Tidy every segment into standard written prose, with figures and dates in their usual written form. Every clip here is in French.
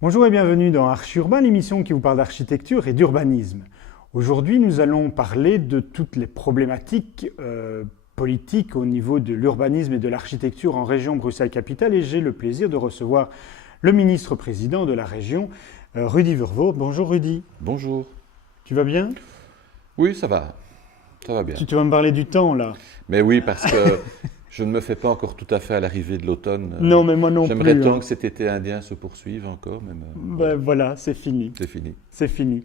Bonjour et bienvenue dans Archurbain, l'émission qui vous parle d'architecture et d'urbanisme. Aujourd'hui, nous allons parler de toutes les problématiques politiques au niveau de l'urbanisme et de l'architecture en région Bruxelles-Capitale et j'ai le plaisir de recevoir le ministre-président de la région, Rudy Vervoort. Bonjour Rudy. Bonjour. Tu vas bien? Oui, ça va bien. Tu vas me parler du temps là. Mais oui, parce que je ne me fais pas encore tout à fait à l'arrivée de l'automne. Non, mais moi non J'aimerais plus, tant hein. que cet été indien se poursuive encore, mais Ben voilà, voilà, c'est fini. c'est fini. C'est fini.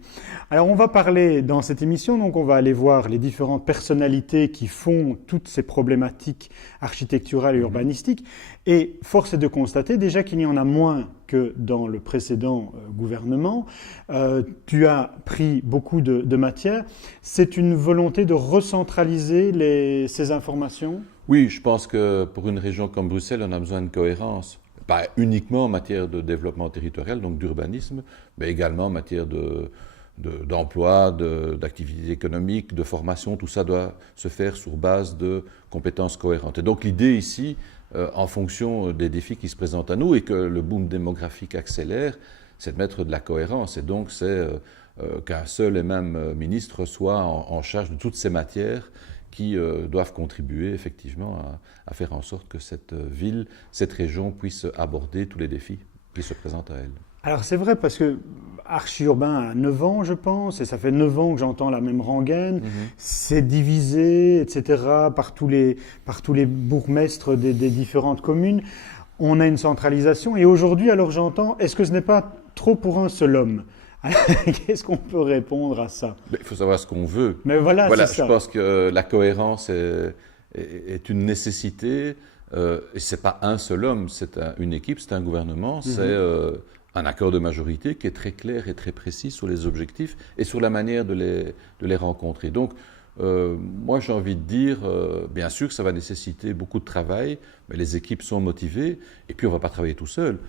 Alors on va parler dans cette émission, donc on va aller voir les différentes personnalités qui font toutes ces problématiques architecturales et Mhm. urbanistiques. Et force est de constater déjà qu'il y en a moins que dans le précédent gouvernement. Tu as pris beaucoup de matière. C'est une volonté de recentraliser ces informations? Oui, je pense que pour une région comme Bruxelles, on a besoin de cohérence. Pas uniquement en matière de développement territorial, donc d'urbanisme, mais également en matière d'emploi, d'activité économique, de formation. Tout ça doit se faire sur base de compétences cohérentes. Et donc l'idée ici, en fonction des défis qui se présentent à nous et que le boom démographique accélère, c'est de mettre de la cohérence. Et donc c'est qu'un seul et même ministre soit en charge de toutes ces matières qui doivent contribuer effectivement à faire en sorte que cette ville, cette région puisse aborder tous les défis qui se présentent à elle. Alors c'est vrai parce que Archi-Urbain a 9 ans, je pense, et ça fait 9 ans que j'entends la même rengaine. Mhm. C'est divisé, etc., par tous les bourgmestres des différentes communes. On a une centralisation. Et aujourd'hui, alors j'entends, est-ce que ce n'est pas trop pour un seul homme? Qu'est-ce qu'on peut répondre à ça? Mais il faut savoir ce qu'on veut. Mais voilà, c'est Voilà, je ça. pense que la cohérence est une nécessité. Et ce n'est pas un seul homme, c'est une équipe, c'est un gouvernement, c'est Mhm. un accord de majorité qui est très clair et très précis sur les objectifs et sur la manière de les rencontrer. Donc, moi j'ai envie de dire, bien sûr que ça va nécessiter beaucoup de travail, mais les équipes sont motivées et puis on ne va pas travailler tout seul.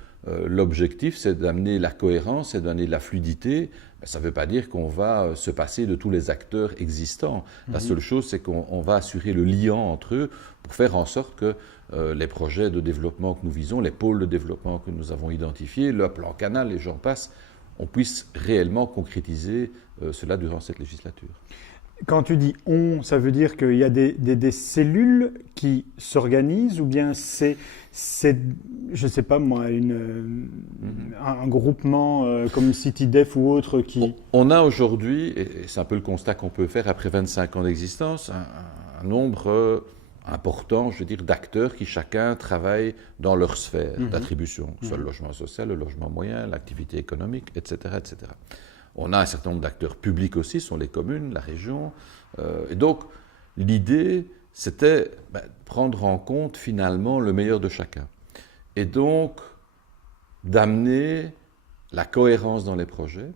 L'objectif c'est d'amener la cohérence, c'est d'amener la fluidité. Ça ne veut pas dire qu'on va se passer de tous les acteurs existants. La Mhm. seule chose c'est qu'on va assurer le lien entre eux pour faire en sorte que les projets de développement que nous visons, les pôles de développement que nous avons identifiés, le plan canal et j'en passe, on puisse réellement concrétiser cela durant cette législature. Quand tu dis on, ça veut dire qu'il y a des cellules qui s'organisent ou bien c'est, je ne sais pas moi, Mhm. un groupement comme CityDef ou autre qui... On a aujourd'hui, et c'est un peu le constat qu'on peut faire après 25 ans d'existence, un nombre important, je veux dire, d'acteurs qui chacun travaille dans leur sphère Mhm, d'attribution, soit le mhm, logement social, le logement moyen, l'activité économique, etc., etc. On a un certain nombre d'acteurs publics aussi, ce sont les communes, la région. Et donc, l'idée, c'était prendre en compte finalement le meilleur de chacun. Et donc, d'amener la cohérence dans les projets.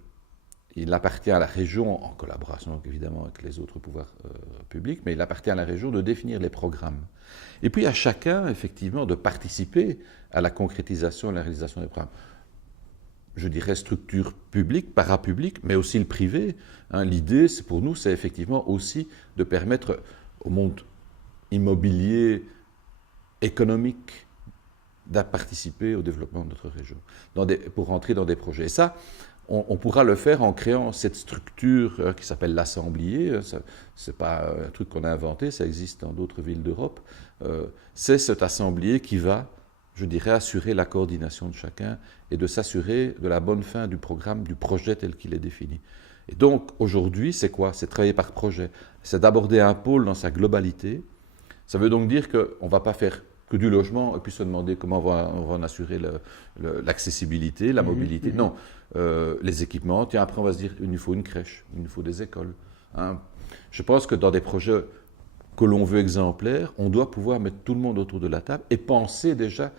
Il appartient à la région, en collaboration donc, évidemment avec les autres pouvoirs publics, mais il appartient à la région de définir les programmes. Et puis à chacun, effectivement, de participer à la concrétisation et à la réalisation des programmes. Je dirais structure publique, parapublique, mais aussi le privé. Hein. L'idée, c'est pour nous, c'est effectivement aussi de permettre au monde immobilier, économique, de participer au développement de notre région, pour rentrer dans des projets. Et ça, on pourra le faire en créant cette structure qui s'appelle l'assemblier. Ce n'est pas un truc qu'on a inventé, ça existe dans d'autres villes d'Europe. C'est cet assemblier qui va, je dirais, assurer la coordination de chacun et de s'assurer de la bonne fin du programme, du projet tel qu'il est défini. Et donc, aujourd'hui, c'est quoi? C'est travailler par projet. C'est d'aborder un pôle dans sa globalité. Ça veut donc dire qu'on ne va pas faire que du logement et puis se demander comment on va en assurer l'accessibilité, la mhm, mobilité. mhm. Non, les équipements, tiens, après on va se dire, il nous faut une crèche, il nous faut des écoles. Hein. Je pense que dans des projets que l'on veut exemplaires, on doit pouvoir mettre tout le monde autour de la table et penser déjà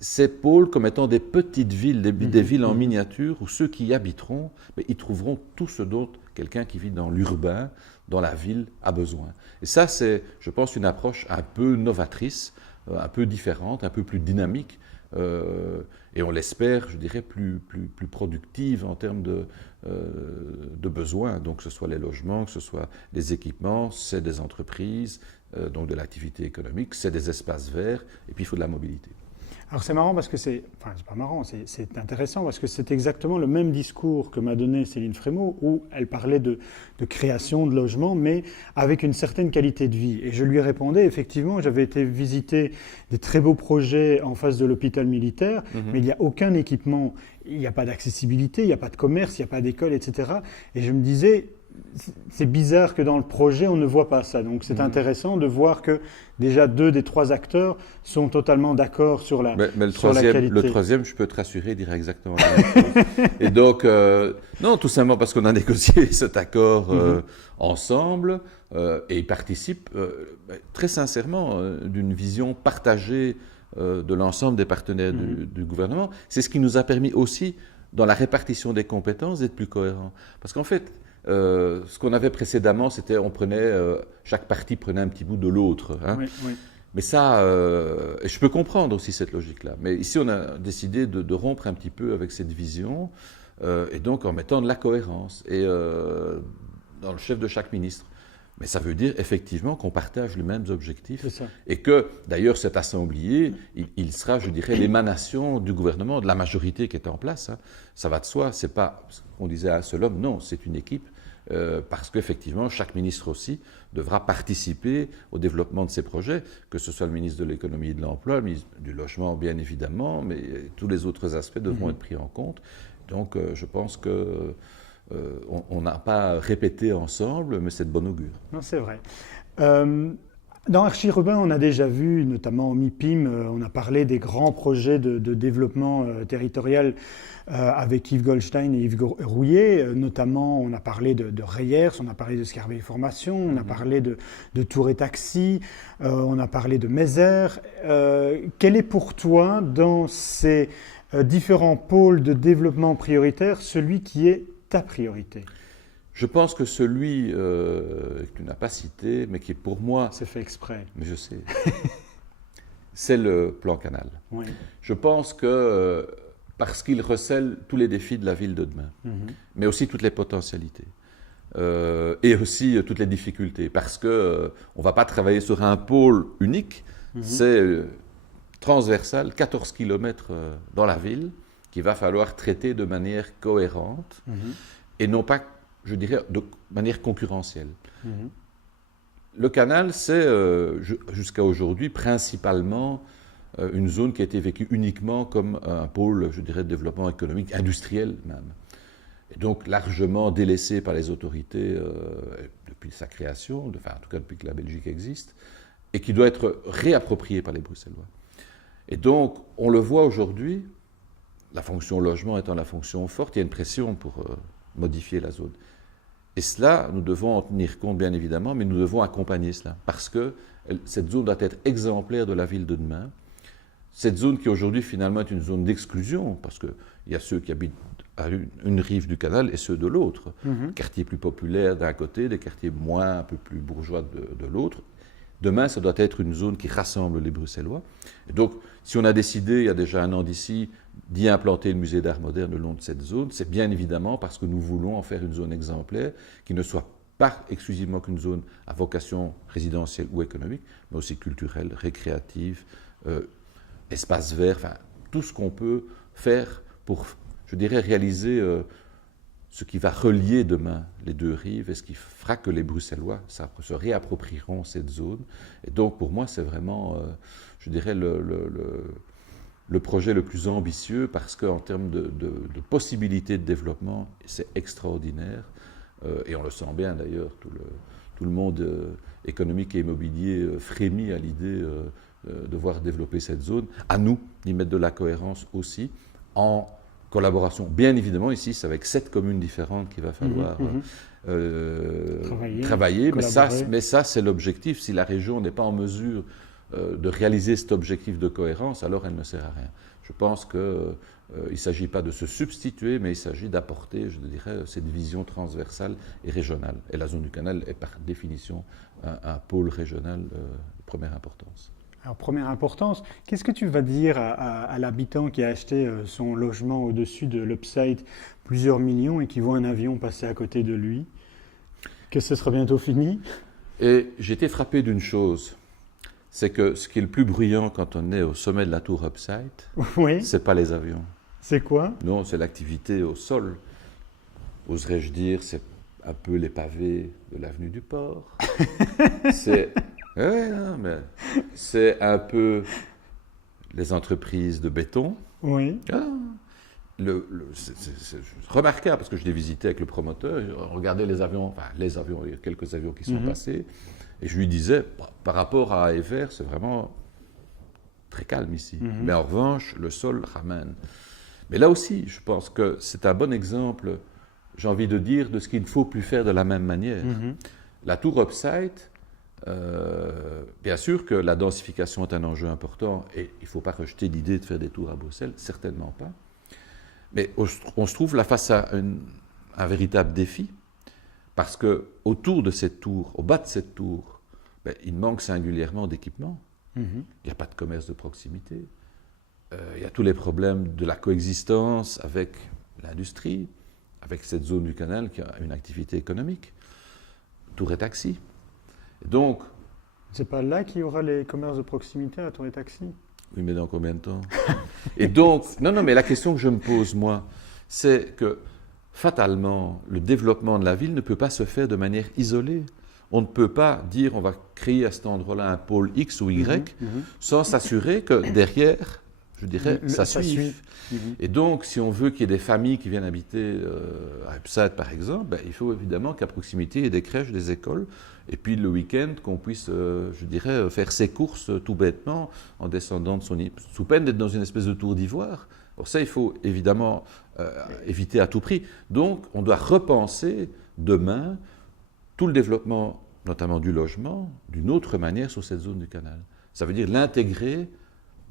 ces pôles comme étant des petites villes, des Mhm, villes en mhm. miniature, où ceux qui y habiteront, mais ils trouveront tout ce dont quelqu'un qui vit dans l'urbain, dans la ville, a besoin. Et ça, c'est, je pense, une approche un peu novatrice, un peu différente, un peu plus dynamique, et on l'espère, je dirais, plus productive en termes de besoins. Donc, que ce soit les logements, que ce soit les équipements, c'est des entreprises, donc de l'activité économique, c'est des espaces verts, et puis il faut de la mobilité. Alors c'est marrant parce que c'est pas marrant, c'est intéressant parce que c'est exactement le même discours que m'a donné Céline Frémaux où elle parlait de création de logements mais avec une certaine qualité de vie. Et je lui répondais, effectivement, j'avais été visiter des très beaux projets en face de l'hôpital militaire, mais il n'y a aucun équipement, il n'y a pas d'accessibilité, il n'y a pas de commerce, il n'y a pas d'école, etc. Et je me disais, c'est bizarre que dans le projet, on ne voit pas ça. Donc c'est intéressant de voir que déjà 2 des 3 acteurs sont totalement d'accord sur la, mais sur la qualité. Le troisième, je peux te rassurer, dirait exactement la même chose. Et donc, non, tout simplement parce qu'on a négocié cet accord ensemble et il participe très sincèrement d'une vision partagée de l'ensemble des partenaires du gouvernement. C'est ce qui nous a permis aussi, dans la répartition des compétences, d'être plus cohérents. Parce qu'en fait, ce qu'on avait précédemment, c'était chaque parti prenait un petit bout de l'autre. Hein. Oui, oui. Mais ça, et je peux comprendre aussi cette logique-là. Mais ici, on a décidé de rompre un petit peu avec cette vision, et donc en mettant de la cohérence et dans le chef de chaque ministre. Mais ça veut dire effectivement qu'on partage les mêmes objectifs et que d'ailleurs cet assemblier, il sera, je dirais, l'émanation du gouvernement, de la majorité qui est en place. Hein. Ça va de soi, c'est pas ce qu'on disait à un seul homme, non, c'est une équipe parce qu'effectivement chaque ministre aussi devra participer au développement de ces projets, que ce soit le ministre de l'économie et de l'emploi, le ministre du logement bien évidemment, mais tous les autres aspects devront être pris en compte. Donc je pense que on n'a pas répété ensemble, mais c'est de bon augure. Non, c'est vrai. Dans Archirurbain, on a déjà vu, notamment au MIPIM, on a parlé des grands projets de développement territorial avec Yves Goldstein et Yves Rouillet. Notamment, on a parlé de Reyers, on a parlé de Scarbeil Formation, on a parlé de Tour et Taxi, on a parlé de Mézère. Quel est pour toi, dans ces différents pôles de développement prioritaire, celui qui est ta priorité? Je pense que celui que tu n'as pas cité, mais qui est pour moi... C'est fait exprès. Mais je sais. C'est le plan Canal. Oui. Je pense que parce qu'il recèle tous les défis de la ville de demain, mais aussi toutes les potentialités. Et aussi toutes les difficultés. Parce qu'on ne va pas travailler sur un pôle unique, c'est transversal, 14 km dans la ville, qu'il va falloir traiter de manière cohérente et non pas, je dirais, de manière concurrentielle. Le canal, c'est jusqu'à aujourd'hui principalement une zone qui a été vécue uniquement comme un pôle, je dirais, de développement économique, industriel même. Et donc largement délaissé par les autorités depuis sa création, enfin en tout cas depuis que la Belgique existe, et qui doit être réapproprié par les Bruxellois. Et donc on le voit aujourd'hui, la fonction logement étant la fonction forte, il y a une pression pour modifier la zone. Et cela, nous devons en tenir compte bien évidemment, mais nous devons accompagner cela, parce que cette zone doit être exemplaire de la ville de demain. Cette zone qui aujourd'hui finalement est une zone d'exclusion, parce qu'il y a ceux qui habitent à une rive du canal et ceux de l'autre. Quartiers plus populaires d'un côté, des quartiers un peu plus bourgeois de l'autre. Demain, ça doit être une zone qui rassemble les Bruxellois. Et donc, si on a décidé, il y a déjà un an d'ici, d'y implanter le musée d'art moderne le long de cette zone, c'est bien évidemment parce que nous voulons en faire une zone exemplaire qui ne soit pas exclusivement qu'une zone à vocation résidentielle ou économique, mais aussi culturelle, récréative, espace vert, enfin, tout ce qu'on peut faire pour, je dirais, réaliser ce qui va relier demain les deux rives et ce qui fera que les Bruxellois se réapproprieront cette zone. Et donc, pour moi, c'est vraiment, je dirais, le projet le plus ambitieux parce qu'en termes de possibilités de développement, c'est extraordinaire. Et on le sent bien d'ailleurs, tout le monde économique et immobilier frémit à l'idée de voir développer cette zone. À nous d'y mettre de la cohérence aussi, en collaboration. Bien évidemment, ici, c'est avec 7 communes différentes qu'il va falloir travailler. Mais ça, c'est l'objectif. Si la région n'est pas en mesure de réaliser cet objectif de cohérence, alors elle ne sert à rien. Je pense qu'il ne s'agit pas de se substituer, mais il s'agit d'apporter, je dirais, cette vision transversale et régionale. Et la zone du canal est par définition un pôle régional de première importance. Alors, première importance, qu'est-ce que tu vas dire à l'habitant qui a acheté son logement au-dessus de l'Upside plusieurs millions et qui voit un avion passer à côté de lui? Que ce sera bientôt fini? Et j'ai été frappé d'une chose, c'est que ce qui est le plus bruyant quand on est au sommet de la tour Upside, Oui. c'est pas les avions. C'est quoi? Non, c'est l'activité au sol. Oserais-je dire, c'est un peu les pavés de l'avenue du Port. C'est ouais, non, mais c'est un peu les entreprises de béton. Oui. Ah, c'est remarquable parce que je l'ai visité avec le promoteur. Je regardais les avions, il y a quelques avions qui sont passés, et je lui disais, par rapport à Ever, c'est vraiment très calme ici. Mais en revanche, le sol ramène. Mais là aussi, je pense que c'est un bon exemple, j'ai envie de dire, de ce qu'il ne faut plus faire de la même manière. La tour Upside, bien sûr que la densification est un enjeu important et il ne faut pas rejeter l'idée de faire des tours à Bruxelles, certainement pas. Mais on se trouve là face à un véritable défi parce qu'autour de cette tour, au bas de cette tour, il manque singulièrement d'équipements. Il n'y a pas de commerce de proximité. Il y a tous les problèmes de la coexistence avec l'industrie, avec cette zone du canal qui a une activité économique. Tour et taxi. Et donc, c'est pas là qu'il y aura les commerces de proximité à Tour et Taxi? oui, mais dans combien de temps? Et donc, non, mais la question que je me pose, moi, c'est que, fatalement, le développement de la ville ne peut pas se faire de manière isolée. On ne peut pas dire on va créer à cet endroit-là un pôle X ou Y sans s'assurer que derrière, je dirais, ça suive. Et donc, si on veut qu'il y ait des familles qui viennent habiter à Upside, par exemple, il faut évidemment qu'à proximité, il y ait des crèches, des écoles, et puis le week-end, qu'on puisse, je dirais, faire ses courses tout bêtement en descendant de son île, sous peine d'être dans une espèce de tour d'ivoire. Pour ça, il faut évidemment éviter à tout prix. Donc, on doit repenser demain tout le développement, notamment du logement, d'une autre manière sur cette zone du canal. Ça veut dire l'intégrer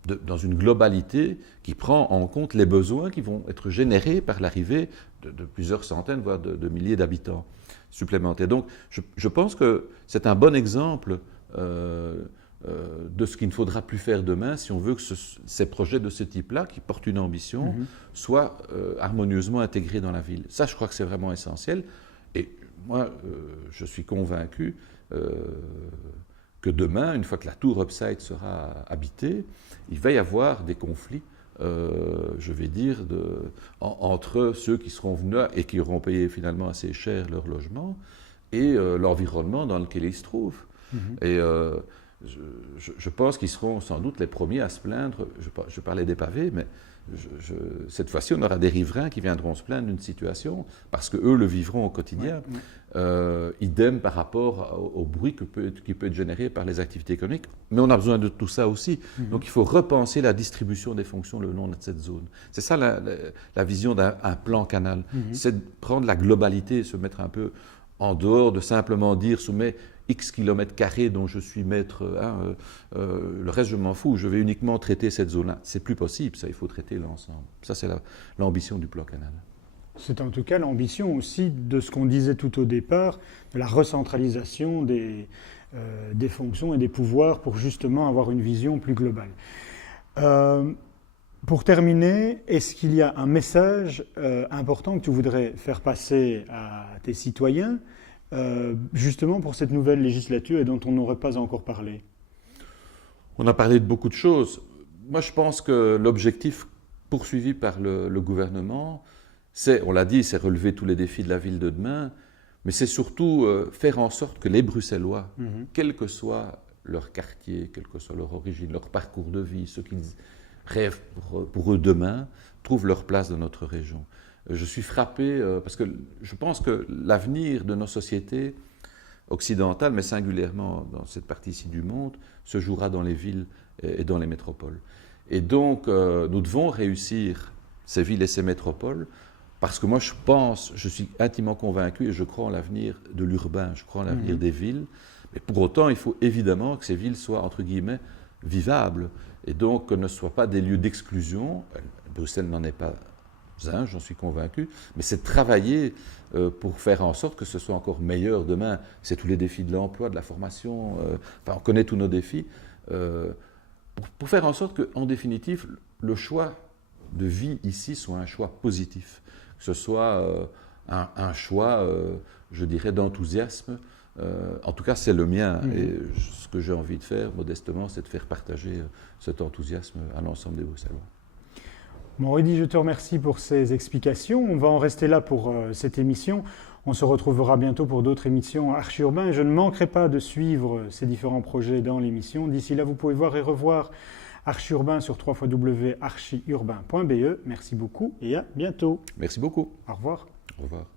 dans une globalité qui prend en compte les besoins qui vont être générés par l'arrivée de plusieurs centaines, voire de milliers d'habitants supplémentaires. Donc, je pense que c'est un bon exemple de ce qu'il ne faudra plus faire demain si on veut que ces projets de ce type-là, qui portent une ambition, soient harmonieusement intégrés dans la ville. Ça, je crois que c'est vraiment essentiel. Et moi, je suis convaincu que demain, une fois que la tour Upside sera habitée, il va y avoir des conflits, je vais dire, entre ceux qui seront venus là et qui auront payé finalement assez cher leur logement et l'environnement dans lequel ils se trouvent. Et je pense qu'ils seront sans doute les premiers à se plaindre. Je parlais des pavés, mais cette fois-ci, on aura des riverains qui viendront se plaindre d'une situation parce qu'eux le vivront au quotidien. Idem par rapport au bruit qui peut être généré par les activités économiques. Mais on a besoin de tout ça aussi. Donc il faut repenser la distribution des fonctions le long de cette zone. C'est ça la vision d'un plan canal. C'est de prendre la globalité et se mettre un peu en dehors de simplement dire sous mes X kilomètres carrés dont je suis maître, le reste je m'en fous, je vais uniquement traiter cette zone-là. C'est plus possible, ça, il faut traiter l'ensemble. Ça, c'est l'ambition du plan canal. C'est en tout cas l'ambition aussi de ce qu'on disait tout au départ, de la recentralisation des fonctions et des pouvoirs pour justement avoir une vision plus globale. Pour terminer, est-ce qu'il y a un message important que tu voudrais faire passer à tes citoyens justement pour cette nouvelle législature et dont on n'aurait pas encore parlé? On a parlé de beaucoup de choses. Moi, je pense que l'objectif poursuivi par le gouvernement, c'est, on l'a dit, c'est relever tous les défis de la ville de demain, mais c'est surtout faire en sorte que les Bruxellois, quel que soit leur quartier, quelle que soit leur origine, leur parcours de vie, ceux qui rêvent pour eux demain, trouvent leur place dans notre région. Je suis frappé parce que je pense que l'avenir de nos sociétés occidentales, mais singulièrement dans cette partie-ci du monde, se jouera dans les villes et dans les métropoles. Et donc, nous devons réussir ces villes et ces métropoles parce que moi, je suis intimement convaincu et je crois en l'avenir de l'urbain, je crois en l'avenir des villes. Mais pour autant, il faut évidemment que ces villes soient, entre guillemets, vivables et donc que ne soient pas des lieux d'exclusion. Bruxelles n'en est pas j'en suis convaincu, mais c'est de travailler pour faire en sorte que ce soit encore meilleur demain. C'est tous les défis de l'emploi, de la formation, on connaît tous nos défis, pour faire en sorte qu'en définitive, le choix de vie ici soit un choix positif, que ce soit un choix, je dirais, d'enthousiasme, En tout cas, c'est le mien. Et ce que j'ai envie de faire, modestement, c'est de faire partager cet enthousiasme à l'ensemble des Bruxellois. Bon, Rudy, je te remercie pour ces explications. On va en rester là pour cette émission. On se retrouvera bientôt pour d'autres émissions Archi-Urbain. Je ne manquerai pas de suivre ces différents projets dans l'émission. D'ici là, vous pouvez voir et revoir Archi-Urbain sur www.archiurbain.be. Merci beaucoup et à bientôt. Merci beaucoup. Au revoir. Au revoir.